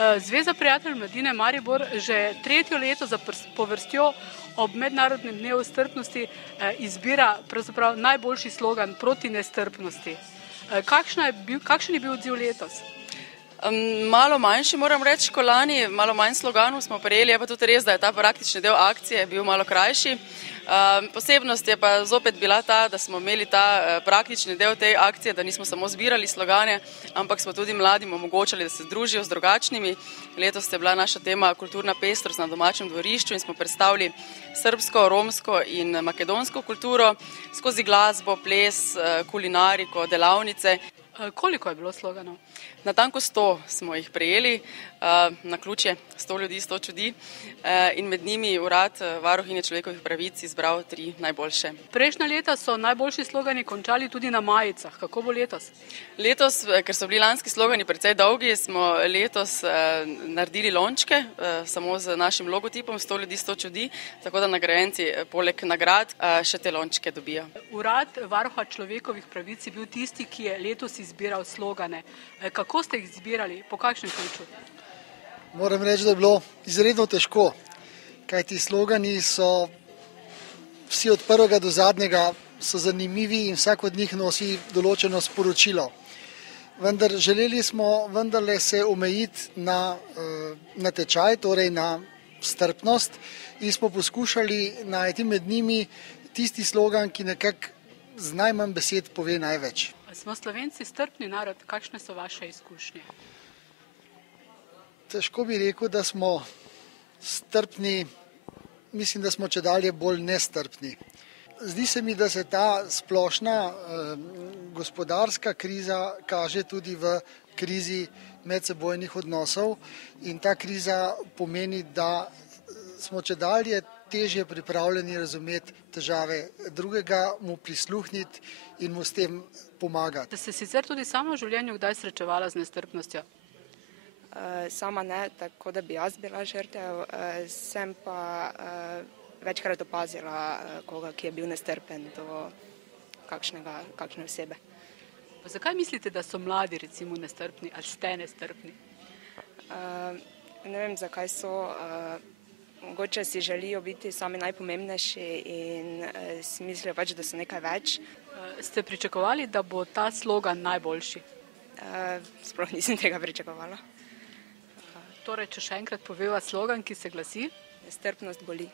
Zveza prijateljev mladine Maribor že tretje leto zapovrstjo ob mednarodnem dnevu strpnosti izbira pravzaprav najboljši slogan proti nestrpnosti. Kakšen je bil odziv letos? Malo manjši, moram reči, ko lani, malo manj sloganov smo prejeli, je pa tudi res, da je ta praktični del akcije bil malo krajši. Posebnost je pa zopet bila ta, da smo imeli ta praktični del te akcije, da nismo samo zbirali slogane, ampak smo tudi mladim omogočali, da se združijo z drugačnimi. Letos je bila naša tema kulturna pestrost na domačem dvorišču in smo predstavili srbsko, romsko in makedonsko kulturo skozi glasbo, ples, kulinariko, delavnice. Koliko je bilo sloganov? Natanko 100 smo jih prejeli, naključje 100 ljudi, 100 čudi in med njimi urad varuhinje človekovih pravic izbral 3 najboljše. Prejšnja leta so najboljši slogani končali tudi na majicah. Kako bo letos? Letos, ker so bili lanski slogani precej dolgi, smo letos naredili lončke samo z našim logotipom 100 ljudi, 100 čudi, tako da nagrajenci poleg nagrad še te lončke dobijo. Urad varuha človekovih pravic je bil tisti, ki je letos izbiral slogane. Kako ste jih izbirali? Po kakšnem ključu? Moram reči, da je bilo izredno težko, kajti slogani so vsi od prvega do zadnjega so zanimivi in vsak od njih nosi določeno sporočilo. Vendar želeli smo vendarle se omejiti na natečaj, torej na strpnost in smo poskušali najti med njimi tisti slogan, ki nekako z najmanj besed pove največ. Smo Slovenci strpni narod? Kakšne so vaše izkušnje? Težko bi rekel, da smo strpni, mislim, da smo čedalje bolj nestrpni. Zdi se mi, da se ta splošna gospodarska kriza kaže tudi v krizi medsebojnih odnosov in ta kriza pomeni, da smo čedalje težje pripravljeni razumeti težave drugega, mu prisluhniti in mu s tem pomagati. Ste se sicer tudi sama v življenju kdaj srečevala z nestrpnostjo? Sama ne, tako da bi jaz bila žrtev, sem pa večkrat opazila koga, ki je bil nestrpen do kakšne osebe. Pa zakaj mislite, da so mladi recimo nestrpni ali ste nestrpni? Ne vem, zakaj so. Mogoče si želijo biti sami najpomembnejši in si mislijo pač, da so nekaj več. Ste pričakovali, da bo ta slogan najboljši? Sploh nisem tega pričakovala. Torej, če še enkrat poveva slogan, ki se glasi? Nestrpnost boli.